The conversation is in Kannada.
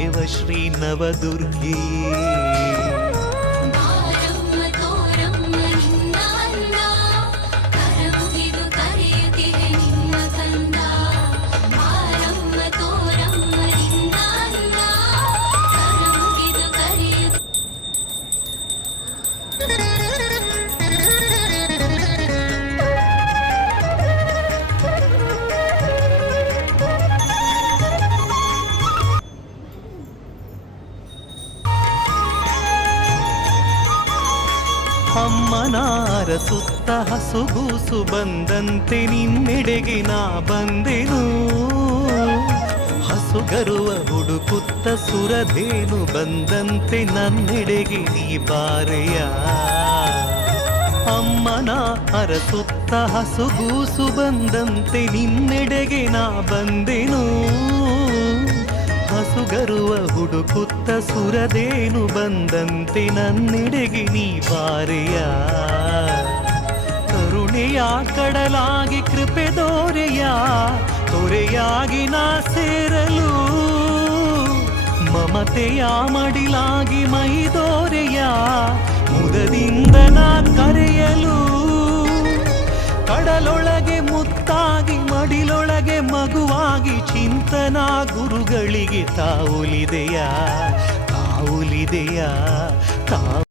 देवश्री नवदुर्गे ಅಮ್ಮನಾರ ಸುತ್ತ ಹಸುಗೂಸು ಬಂದಂತೆ ನಿನ್ನೆಡೆಗೆ ನಾ ಬಂದೆನು. ಹಸುಗರುವ ಹುಡುಕುತ್ತ ಸುರಧೇನು ಬಂದಂತೆ ನನ್ನೆಡೆಗೆ ನೀ ಬಾರೆಯ. ಅಮ್ಮನ ಅರಸುತ್ತ ಹಸುಗೂಸು ಬಂದಂತೆ ನಿನ್ನೆಡೆಗೆ ನಾ ಬಂದೆನು. ಹಸುಗರುವ ಹುಡುಕುತ್ತ ಸುರದೇನು ಬಂದಂತೆ ನನ್ನೆಡೆಗೆ ನೀ ಬಾರೆಯ. ಕರುಣೆಯ ಕಡಲಾಗಿ ಕೃಪೆ ದೋರೆಯ, ತೊರೆಯಾಗಿ ನಾ ಸೇರಲು. ಮಮತೆಯ ಮಡಿಲಾಗಿ ಮೈದೋರೆಯ ಮುದದಿಂದ ನಾ ಚಿಂತನ ಗುರುಗಳಿಗೆ ತಾವುಲಿದೆಯಾ? ತಾವುಲಿದೆಯಾ? ತಾವು